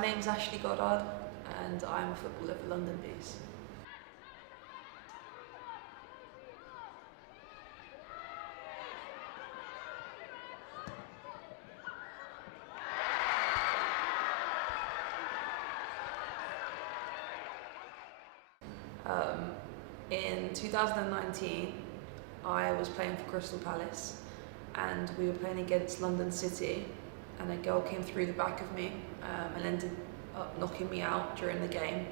My name's Ashleigh Goddard and I'm a footballer for London Bees. In 2019, I was playing for Crystal Palace and we were playing against London City, and a girl came through the back of me and ended up knocking me out during the game.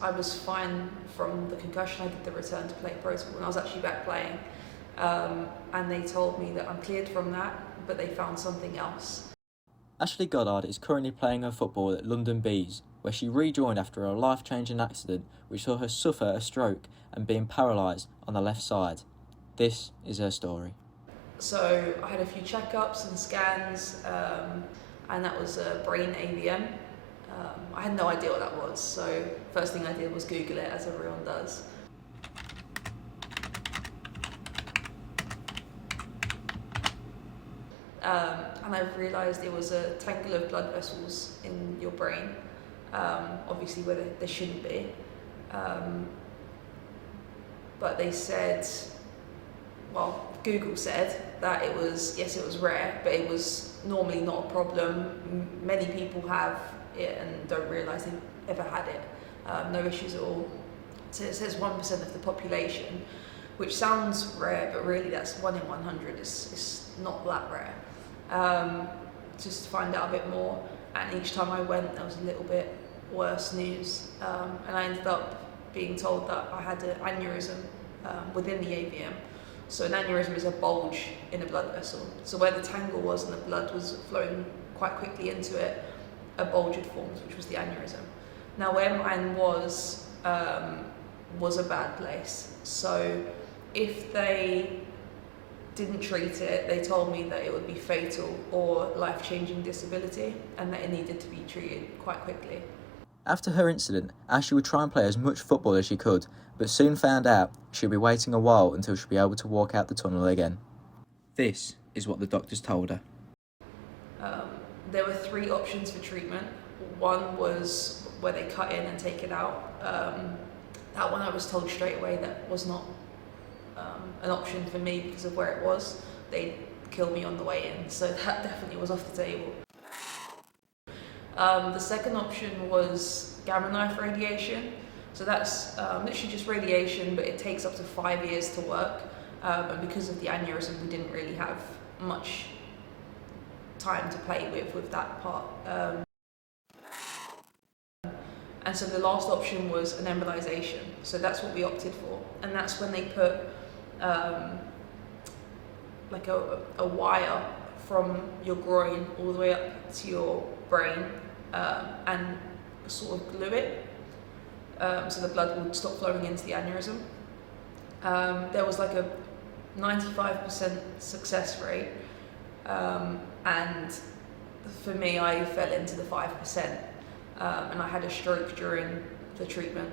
I was fine from the concussion. I did the return to play protocol and I was actually back playing, and they told me that I'm cleared from that, but they found something else. Ashleigh Goddard is currently playing her football at London Bees, where she rejoined after a life-changing accident which saw her suffer a stroke and being paralysed on the left side. This is her story. So I had a few checkups and scans, and that was a brain AVM. I had no idea what that was, so first thing I did was Google it, as everyone does. And I've realised it was a tangle of blood vessels in your brain, obviously where there shouldn't be. But they said, well, Google said that it was, yes, it was rare, but it was normally not a problem. Many people have it and don't realise they've ever had it. No issues at all. So it says 1% of the population, which sounds rare, but really that's 1 in 100. It's not that rare. Just to find out a bit more, and each time I went there was a little bit worse news, and I ended up being told that I had an aneurysm within the AVM. So an aneurysm is a bulge in a blood vessel. So where the tangle was and the blood was flowing quite quickly into it, a bulge had formed, which was the aneurysm. Now where mine was a bad place. So if they didn't treat it, they told me that it would be fatal or life-changing disability, and that it needed to be treated quite quickly. After her incident, Ashleigh would try and play as much football as she could, but soon found out she'd be waiting a while until she'd be able to walk out the tunnel again. This is what the doctors told her. There were 3 options for treatment. One was where they cut in and take it out. That one I was told straight away that was not an option for me because of where it was. They'd kill me on the way in, so that definitely was off the table. The second option was gamma knife radiation. So that's literally just radiation, but it takes up to 5 years to work. And because of the aneurysm, we didn't really have much time to play with that part. And so the last option was an embolization. So that's what we opted for. And that's when they put like a wire from your groin all the way up to your brain, and sort of glue it, so the blood would stop flowing into the aneurysm. There was like a 95% success rate, and for me I fell into the 5%, and I had a stroke during the treatment.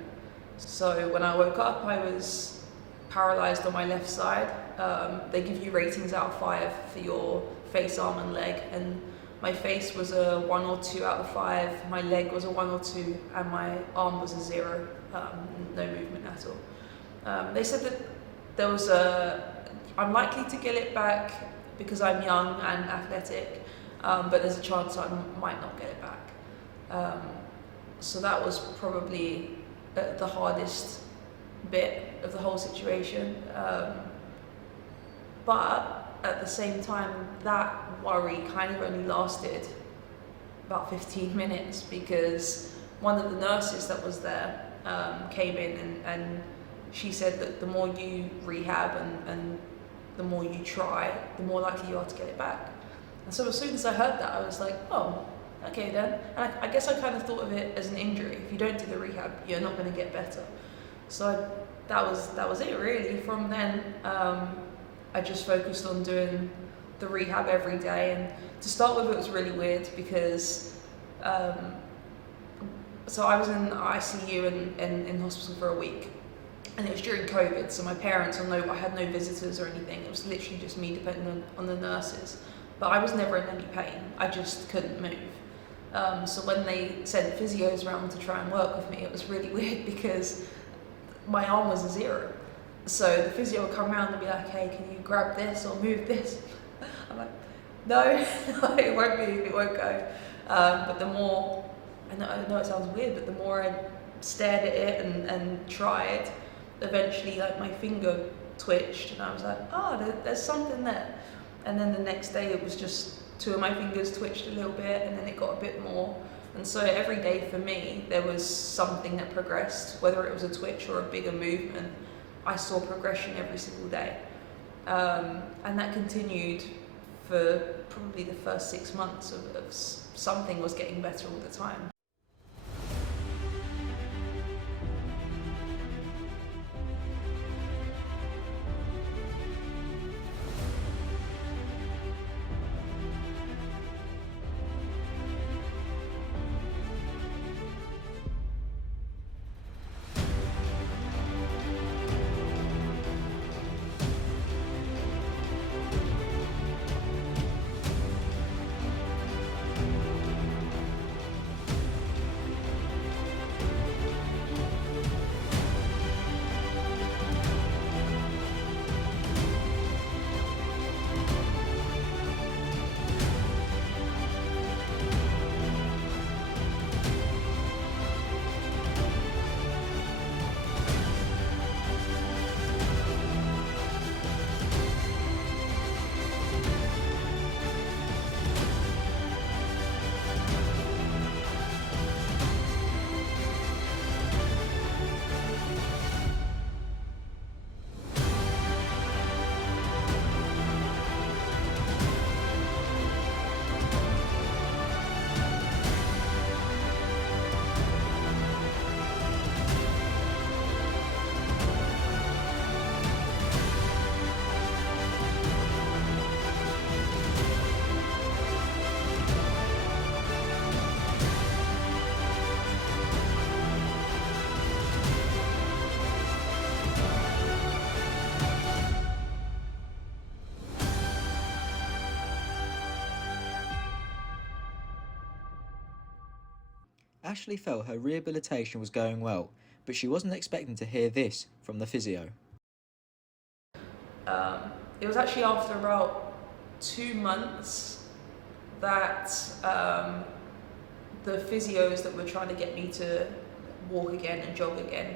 So when I woke up I was paralysed on my left side. They give you ratings out of 5 for your face, arm and leg, and my face was a 1 or 2 out of 5, my leg was a 1 or 2, and my arm was a 0, no movement at all. They said that there was I'm likely to get it back because I'm young and athletic, but there's a chance I might not get it back. So that was probably the hardest bit of the whole situation. But at the same time, that worry kind of only lasted about 15 minutes because one of the nurses that was there came in and she said that the more you rehab and the more you try, the more likely you are to get it back. And so as soon as I heard that, I was like, oh, okay then. And I guess I kind of thought of it as an injury. If you don't do the rehab, you're not going to get better. So that was it really. From then, I just focused on doing the rehab every day. And to start with, it was really weird because so I was in ICU and in hospital for a week, and it was during COVID, so my parents, I had no visitors or anything. It was literally just me depending on the nurses. but I was never in any pain. I just couldn't move. So when they sent physios around to try and work with me, it was really weird because my arm was a 0. So the physio would come around and be like, hey, can you grab this or move this? I'm like, no, it won't move, it won't go. But the more, I know it sounds weird, but the more I stared at it and tried, eventually like my finger twitched and I was like, oh, there's something there. And then the next day it was just 2 of my fingers twitched a little bit and then it got a bit more. And so every day for me, there was something that progressed, whether it was a twitch or a bigger movement. I saw progression every single day. And that continued for probably the first 6 months of something was getting better all the time. Ashleigh felt her rehabilitation was going well, but she wasn't expecting to hear this from the physio. It was actually after about 2 months that the physios that were trying to get me to walk again and jog again,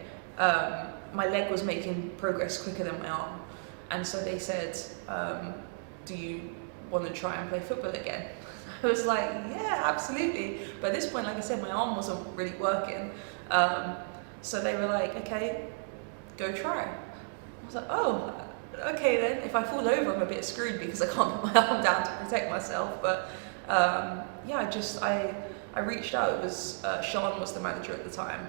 my leg was making progress quicker than my arm. And so they said, do you want to try and play football again? I was like, yeah, absolutely. But at this point, like I said, my arm wasn't really working. So they were like, okay, go try. I was like, oh, okay then. If I fall over, I'm a bit screwed because I can't put my arm down to protect myself. But yeah, I reached out. It was Sean was the manager at the time.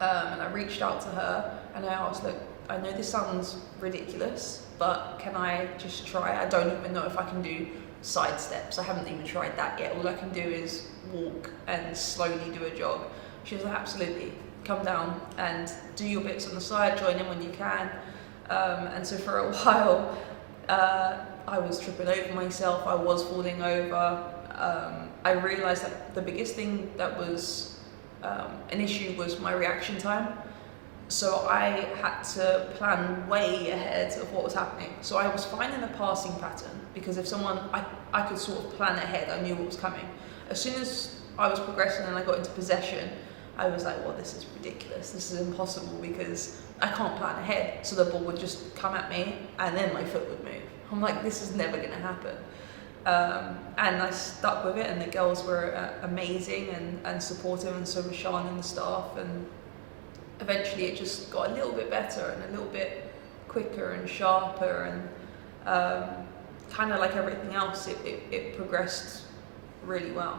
And I reached out to her and I asked, look, I know this sounds ridiculous, but can I just try? I don't even know if I can do side steps. I haven't even tried that yet. All I can do is walk and slowly do a jog. She was like, absolutely, come down and do your bits on the side, join in when you can. And so for a while, I was tripping over myself, I was falling over. I realised that the biggest thing that was an issue was my reaction time. So I had to plan way ahead of what was happening. So I was fine in the passing pattern because if someone, I could sort of plan ahead, I knew what was coming. As soon as I was progressing and I got into possession, I was like, well, this is ridiculous, this is impossible because I can't plan ahead. So the ball would just come at me and then my foot would move. I'm like, this is never gonna happen. And I stuck with it and the girls were amazing and supportive, and so was Sean and the staff, and eventually it just got a little bit better and a little bit quicker and sharper, and kind of like everything else, it progressed really well.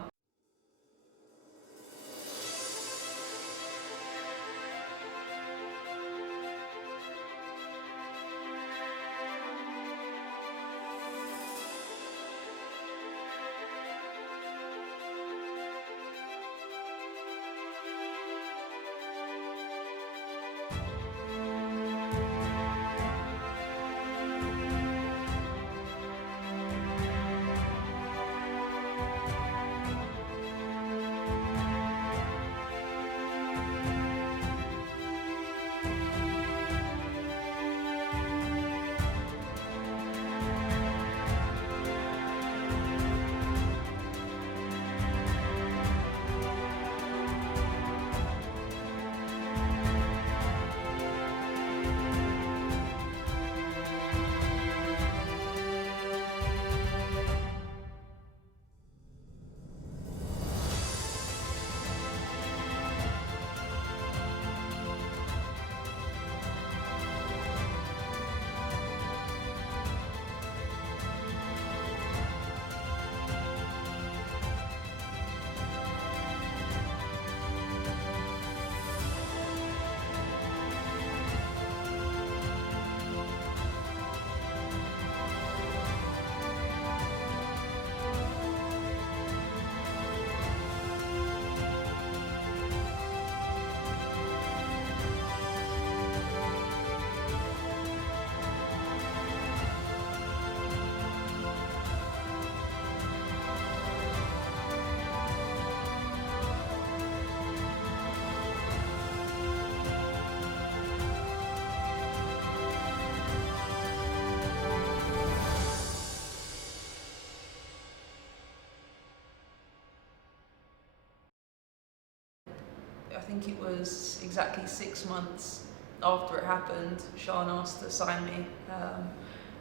think it was exactly 6 months after it happened, Sean asked to sign me,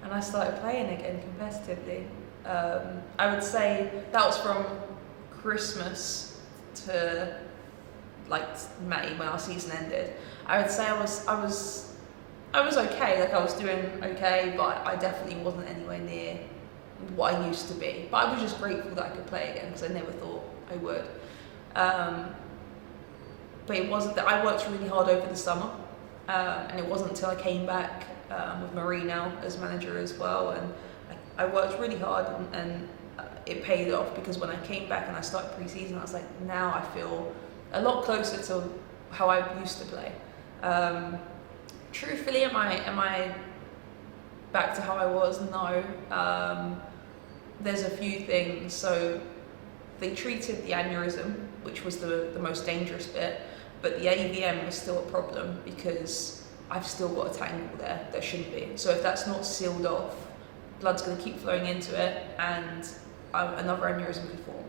and I started playing again competitively. I would say that was from Christmas to like May when our season ended. I would say I was okay, like I was doing okay, but I definitely wasn't anywhere near what I used to be. But I was just grateful that I could play again because I never thought I would. But it wasn't that I worked really hard over the summer, and it wasn't until I came back with Marie now as manager as well, and I worked really hard, and it paid off because when I came back and I started pre-season, I was like, now I feel a lot closer to how I used to play. Truthfully, am I back to how I was? No. There's a few things. So they treated the aneurysm, which was the most dangerous bit, but the AVM was still a problem because I've still got a tangle there that shouldn't be. So if that's not sealed off, blood's going to keep flowing into it, and another aneurysm could form.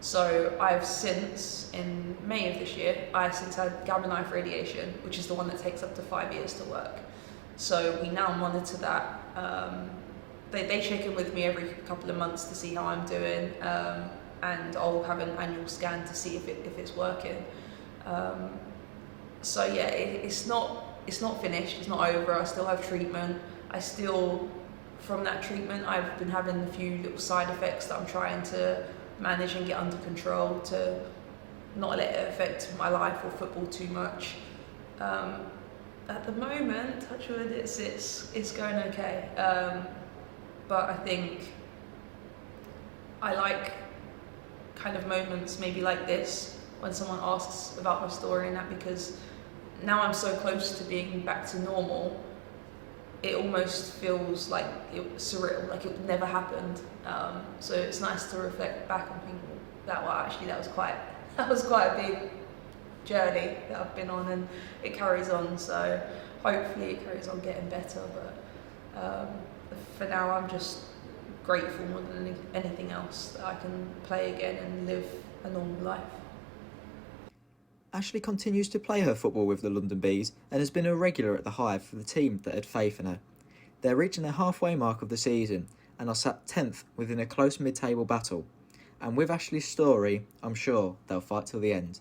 So I've since, in May of this year, I since had gamma knife radiation, which is the one that takes up to 5 years to work. So we now monitor that. They check in with me every couple of months to see how I'm doing, and I'll have an annual scan to see if it's working. So yeah, it's not finished. It's not over. I still have treatment. From that treatment, I've been having a few little side effects that I'm trying to manage and get under control to not let it affect my life or football too much. At the moment, touch wood, it's going okay. But I think I like kind of moments maybe like this when someone asks about my story and that, because now I'm so close to being back to normal, it almost feels like it's surreal, like it never happened. So it's nice to reflect back on people that was quite a big journey that I've been on, and it carries on. So hopefully it carries on getting better. But for now, I'm just grateful more than anything else that I can play again and live a normal life. Ashleigh continues to play her football with the London Bees and has been a regular at the Hive for the team that had faith in her. They're reaching the halfway mark of the season and are sat 10th within a close mid-table battle. And with Ashleigh's story, I'm sure they'll fight till the end.